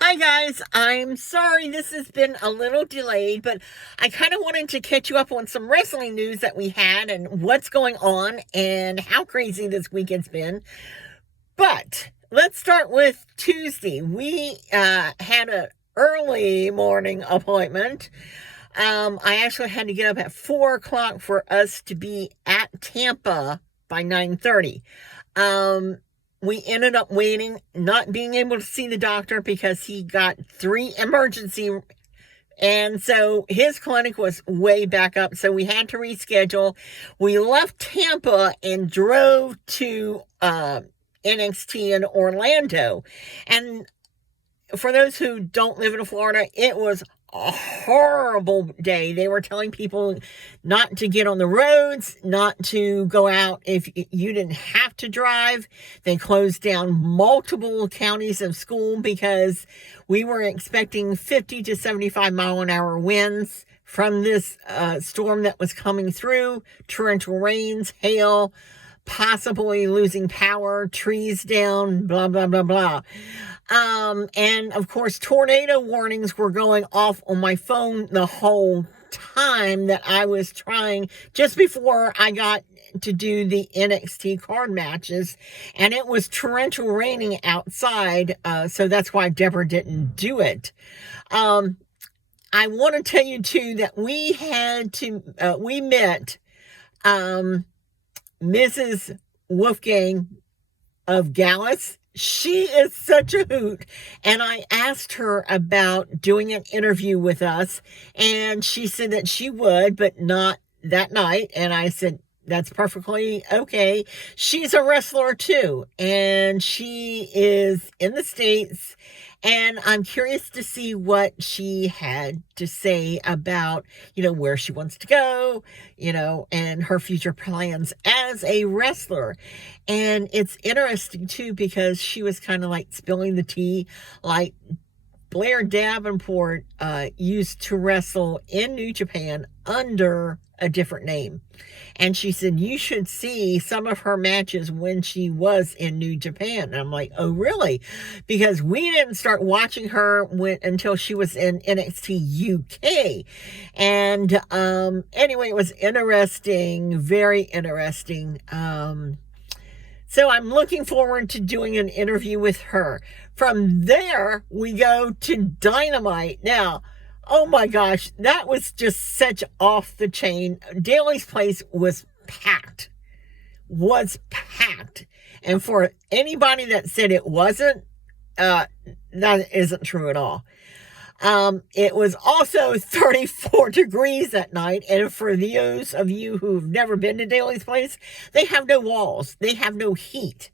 Hi guys, I'm sorry this has been a little delayed, but I kind of wanted to catch you up on some wrestling news that we had and what's going on and how crazy this weekend's been. But let's start with Tuesday. We had an early morning appointment. I actually had to get up at 4 o'clock for us to be at Tampa by 9:30. We ended up waiting, not being able to see the doctor because he got 3 emergency, and so his clinic was way back up, so we had to reschedule. We left Tampa and drove to NXT in Orlando. And for those who don't live in Florida, it was a horrible day. They were telling people not to get on the roads, not to go out if you didn't have to drive. They closed down multiple counties of school because we were expecting 50 to 75 mile an hour winds from this storm that was coming through, torrential rains, hail, possibly losing power, trees down, blah, blah, blah, blah. And of course, tornado warnings were going off on my phone the whole time that I was trying, just before I got to do the NXT card matches, and it was torrential raining outside, so that's why Deborah didn't do it. I want to tell you too that we met, Mrs. Wolfgang of Gallus. She is such a hoot. And I asked her about doing an interview with us, and she said that she would, but not that night. And I said, that's perfectly okay. She's a wrestler too, and she is in the States, and I'm curious to see what she had to say about, where she wants to go, and her future plans as a wrestler. And it's interesting too, because she was kind of like spilling the tea, like Blair Davenport used to wrestle in New Japan under a different name. And she said, you should see some of her matches when she was in New Japan. And I'm like, oh, really? Because we didn't start watching her until she was in NXT UK. And anyway, it was interesting, very interesting. So I'm looking forward to doing an interview with her. From there, we go to Dynamite. Now, oh my gosh, that was just such off the chain. Daly's place was packed. And for anybody that said it wasn't, that isn't true at all. It was also 34 degrees that night. And for those of you who've never been to Daly's place, they have no walls. They have no heat.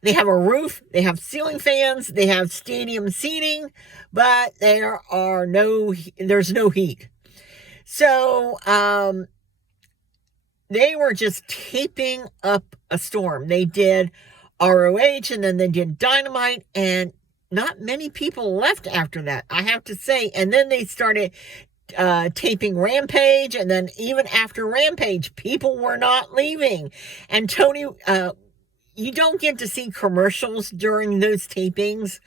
They have a roof. They have ceiling fans. They have stadium seating, but there's no heat. So, they were just taping up a storm. They did ROH, and then they did Dynamite, and not many people left after that, I have to say. And then they started taping Rampage, and then even after Rampage, people were not leaving. And Tony, you don't get to see commercials during those tapings,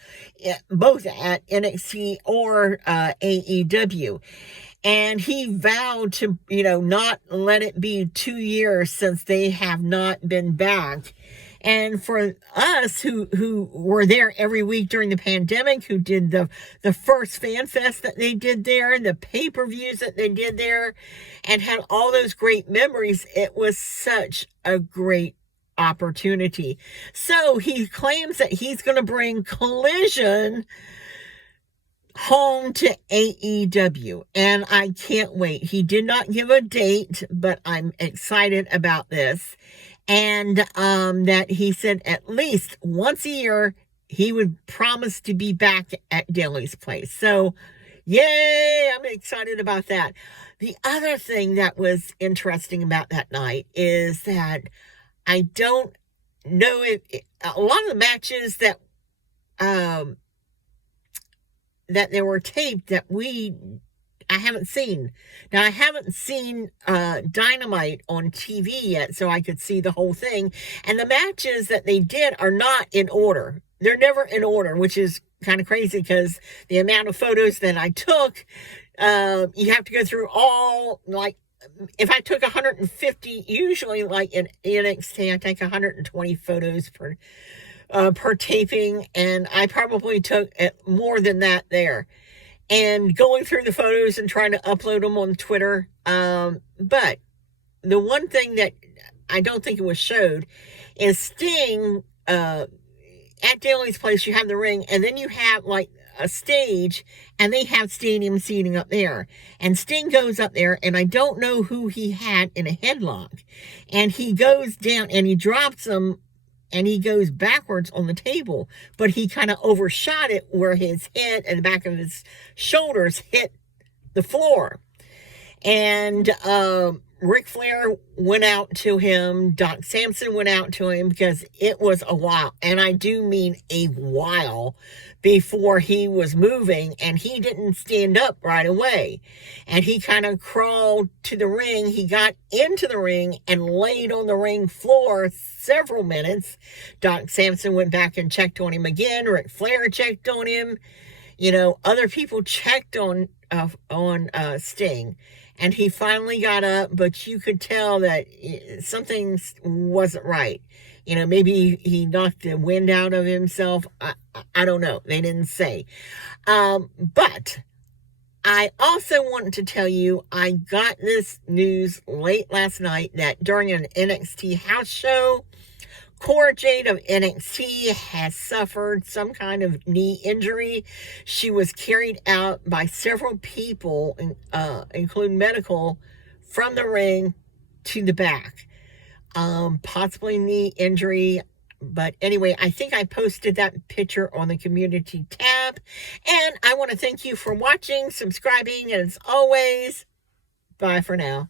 both at NXT or AEW. And he vowed to, not let it be 2 years since they have not been back. And for us who were there every week during the pandemic, who did the first fan fest that they did there, and the pay-per-views that they did there, and had all those great memories, it was such a great opportunity. So he claims that he's going to bring Collision home to AEW, and I can't wait. He did not give a date, but I'm excited about this. And that he said at least once a year he would promise to be back at Daly's place. So yay, I'm excited about that. The other thing that was interesting about that night is that I don't know if a lot of the matches that they were taped that I haven't seen. Now, I haven't seen Dynamite on TV yet, so I could see the whole thing. And the matches that they did are not in order. They're never in order, which is kind of crazy because the amount of photos that I took, you have to go through all, like, if I took 150, usually like in NXT, I take 120 photos per taping, and I probably took more than that there. And going through the photos and trying to upload them on Twitter. But the one thing that I don't think it was showed is Sting, at Daly's place, you have the ring, and then you have like a stage, and they have stadium seating up there. And Sting goes up there, and I don't know who he had in a headlock. And he goes down and he drops him, and he goes backwards on the table, but he kind of overshot it where his head and the back of his shoulders hit the floor. And Ric Flair went out to him. Doc Samson went out to him because it was a while, and I do mean a while, before he was moving, and he didn't stand up right away. And he kind of crawled to the ring. He got into the ring and laid on the ring floor several minutes. Doc Samson went back and checked on him again. Ric Flair checked on him. Other people checked on Sting. And he finally got up, but you could tell that something wasn't right. Maybe he knocked the wind out of himself. I don't know. They didn't say. But I also wanted to tell you, I got this news late last night that during an NXT house show, Cora Jade of NXT has suffered some kind of knee injury. She was carried out by several people, including medical, from the ring to the back. Possibly knee injury. But anyway, I think I posted that picture on the community tab. And I want to thank you for watching, subscribing, and as always, bye for now.